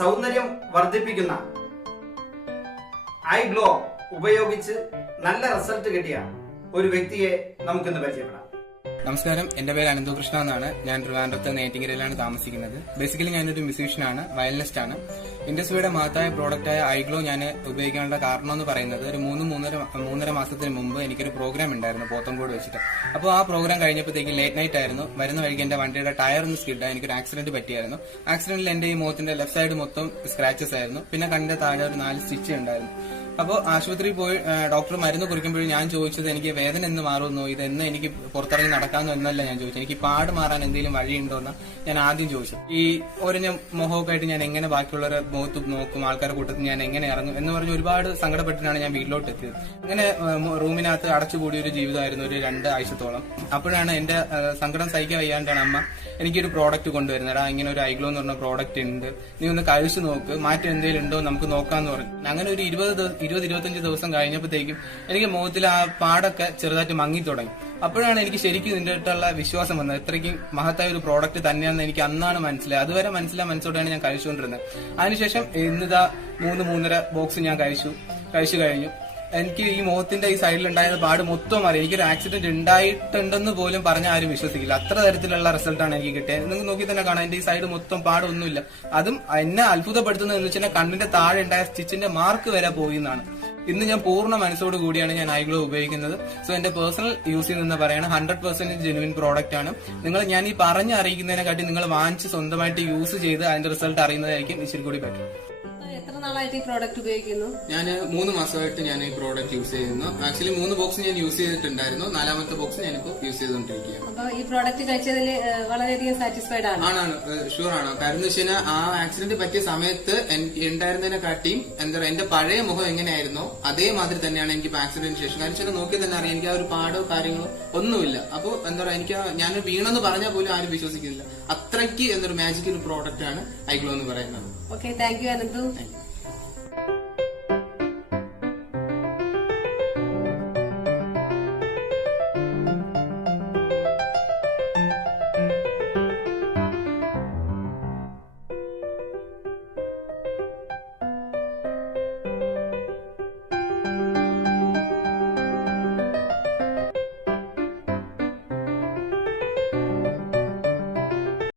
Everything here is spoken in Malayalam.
സൗന്ദര്യം വർദ്ധിപ്പിക്കുന്ന ഐ ഗ്ലോ ഉപയോഗിച്ച് നല്ല റിസൾട്ട് കിട്ടിയ ഒരു വ്യക്തിയെ നമുക്കിന്ന് പരിചയപ്പെടാം നമസ്കാരം എന്റെ പേര് അനന്തകൃഷ്ണ എന്നാണ് ഞാൻ ട്രിവാൻഡ്രത്തെ നേറ്റിങ്കരയിലാണ് താമസിക്കുന്നത് ബേസിക്കലി ഞാനൊരു മ്യൂസീഷ്യൻ ആണ് വയലിനിസ്റ്റ് ആണ് ഇൻഡസ്ട്രിയുടെ മഹത്തായ പ്രോഡക്റ്റായ ഐഗ്ലോ ഞാൻ ഉപയോഗിക്കാനുള്ള കാരണം എന്ന് പറയുന്നത് ഒരു മൂന്ന് മൂന്നര മൂന്നര മാസത്തിന് മുമ്പ് എനിക്കൊരു പ്രോഗ്രാം ഉണ്ടായിരുന്നു പോത്തങ്കോട് വെച്ചിട്ട് അപ്പോൾ ആ പ്രോഗ്രാം കഴിഞ്ഞപ്പോഴത്തേക്ക് ലേറ്റ് നൈറ്റ് ആയിരുന്നു വരുന്ന വഴിക്ക് എന്റെ വണ്ടിയുടെ ടയർ ഒന്ന് സ്കിഡായി എനിക്കൊരു ആക്സിഡന്റ് പറ്റിയായിരുന്നു ആക്സിഡന്റിൽ എന്റെ ഈ മുഖത്തിന്റെ ലെഫ്റ്റ് സൈഡ് മൊത്തം സ്ക്രാച്ചസ് ആയിരുന്നു പിന്നെ കണ്ണിന്റെ താഴെ ഒരു നാല് സ്റ്റിച്ച് ഉണ്ടായിരുന്നു അപ്പോൾ ആശുപത്രിയിൽ പോയി ഡോക്ടർ മരുന്ന് കുറിക്കുമ്പോഴും ഞാൻ ചോദിച്ചത് എനിക്ക് വേദന എന്ന് മാറുമെന്നോ ഇത് എന്ന് എനിക്ക് പുറത്തിറങ്ങി നടക്കാമെന്നോ എന്നല്ല ഞാൻ ചോദിച്ചത് എനിക്ക് പാട് മാറാൻ എന്തെങ്കിലും വഴിയുണ്ടോ എന്ന് ഞാൻ ആദ്യം ചോദിച്ചു ഈ ഒരു മുഖമൊക്കെ ആയിട്ട് ഞാൻ എങ്ങനെ ബാക്കിയുള്ളവരെ മുഖത്ത് നോക്കും ആൾക്കാരുടെ കൂട്ടത്തിൽ ഞാൻ എങ്ങനെ ഇറങ്ങും എന്ന് പറഞ്ഞ് ഒരുപാട് സങ്കടപ്പെട്ടിട്ടാണ് ഞാൻ വീട്ടിലോട്ട് എത്തിയത് അങ്ങനെ റൂമിനകത്ത് അടച്ചുകൂടിയ ഒരു ജീവിതമായിരുന്നു ഒരു രണ്ട് ആഴ്ചത്തോളം അപ്പോഴാണ് എന്റെ സങ്കടം സഹിക്കാൻ വയ്യാണ്ടാണ് അമ്മ എനിക്കൊരു പ്രോഡക്റ്റ് കൊണ്ടുവരുന്നത് ഇങ്ങനെ ഒരു ഐഗ്ലോ എന്ന് പറഞ്ഞ പ്രോഡക്റ്റ് ഉണ്ട് നീ ഒന്ന് കഴിച്ച് നോക്ക് മാറ്റം എന്തെങ്കിലും ഉണ്ടോ നമുക്ക് നോക്കാന്ന് പറഞ്ഞു അങ്ങനെ ഒരു ഇരുപത് ഇരുപത് ഇരുപത്തഞ്ച് ദിവസം കഴിഞ്ഞപ്പോഴത്തേക്കും എനിക്ക് മുഖത്തിൽ ആ പാടൊക്കെ ചെറുതായിട്ട് മങ്ങി തുടങ്ങി അപ്പോഴാണ് എനിക്ക് ശരിക്കും അടുത്തുള്ള വിശ്വാസം വന്നത് ഇത്രയ്ക്കും മഹത്തായ ഒരു പ്രോഡക്റ്റ് തന്നെയാണെന്ന് എനിക്ക് അന്നാണ് മനസ്സിലായത് അതുവരെ മനസ്സിലാ മനസ്സോടെയാണ് ഞാൻ കഴിച്ചുകൊണ്ടിരുന്നത് അതിനുശേഷം ഇന്നിതാ മൂന്ന് മൂന്നര ബോക്സ് ഞാൻ കഴിച്ചു കഴിച്ചു കഴിഞ്ഞു എനിക്ക് ഈ മുഖത്തിന്റെ ഈ സൈഡിൽ ഉണ്ടായിരുന്ന പാട് മൊത്തം അറിയാം എനിക്കൊരു ആക്സിഡന്റ് ഉണ്ടായിട്ടുണ്ടെന്ന് പോലും പറഞ്ഞ ആരും വിശ്വസിക്കില്ല അത്ര തരത്തിലുള്ള റിസൾട്ടാണ് എനിക്ക് കിട്ടിയത് നിങ്ങൾ നോക്കി തന്നെ കാണാം എന്റെ ഈ സൈഡ് മൊത്തം പാടൊന്നുമില്ല അതും എന്നെ അത്ഭുതപ്പെടുത്തുന്നത് എന്ന് വെച്ചാൽ കണ്ണിന്റെ താഴെ ഉണ്ടായ സ്റ്റിച്ചിന്റെ മാർക്ക് വരെ പോയി എന്നാണ് ഇന്ന് ഞാൻ പൂർണ്ണ മനസ്സോട് കൂടിയാണ് ഞാൻ ഐഗ്ലോ ഉപയോഗിക്കുന്നത് സോ എന്റെ പേഴ്സണൽ യൂസിൽ നിന്ന് പറയാണ് ഹൺഡ്രഡ് പെർസെന്റ് ജെനുവിൻ പ്രോഡക്റ്റ് ആണ് നിങ്ങൾ ഞാൻ ഈ പറഞ്ഞ് അറിയിക്കുന്നതിനെക്കാട്ടി നിങ്ങൾ വാങ്ങിച്ച് സ്വന്തമായിട്ട് യൂസ് ചെയ്ത് അതിന്റെ റിസൾട്ട് അറിയുന്നതായിരിക്കും ഇച്ചിരി കൂടി ബെറ്റർ നാളായിട്ട് ഈ പ്രോഡക്റ്റ് ഉപയോഗിക്കുന്നു ഞാൻ മൂന്ന് മാസമായിട്ട് ഞാൻ ഈ പ്രോഡക്റ്റ് യൂസ് ചെയ്യുന്നു ആക്ച്വലി മൂന്ന് ബോക്സ് ഞാൻ യൂസ് ചെയ്തിട്ടുണ്ടായിരുന്നു നാലാമത്തെ ബോക്സ് ഞാൻ ഇപ്പോൾ യൂസ് ചെയ്തുകൊണ്ടിരിക്കുകയാണ് അപ്പോൾ ഈ പ്രോഡക്റ്റ് കഴിച്ചതിൽ വളരെയധികം സാറ്റിസ്ഫൈഡ് ആണ് ആണാണ് ഷുവർ ആണ് കാരണം എന്ന് വെച്ചാൽ ആ ആക്സിഡന്റ് പറ്റിയ സമയത്ത് ഉണ്ടായിരുന്നതിനെ കാട്ടിയും എന്താ പറയുക എന്റെ പഴയ മുഖം എങ്ങനെയായിരുന്നോ അതേമാതിരി തന്നെയാണ് എനിക്ക് ആക്സിഡന്റിന് ശേഷം കാരണം വെച്ചാൽ നോക്കി തന്നെ അറിയാം എനിക്ക് ആ ഒരു പാടോ കാര്യങ്ങളോ ഒന്നുമില്ല അപ്പോൾ എന്താ പറയുക എനിക്ക് ഞാൻ വീണെന്ന് പറഞ്ഞാൽ പോലും ആരും വിശ്വസിക്കുന്നില്ല അത്രയ്ക്ക് എന്നൊരു മാജിക്കൽ പ്രോഡക്റ്റ് ആണ് ഐഗ്ലോ എന്ന് പറയുന്നത് ഓക്കെ താങ്ക് യു അനന്തു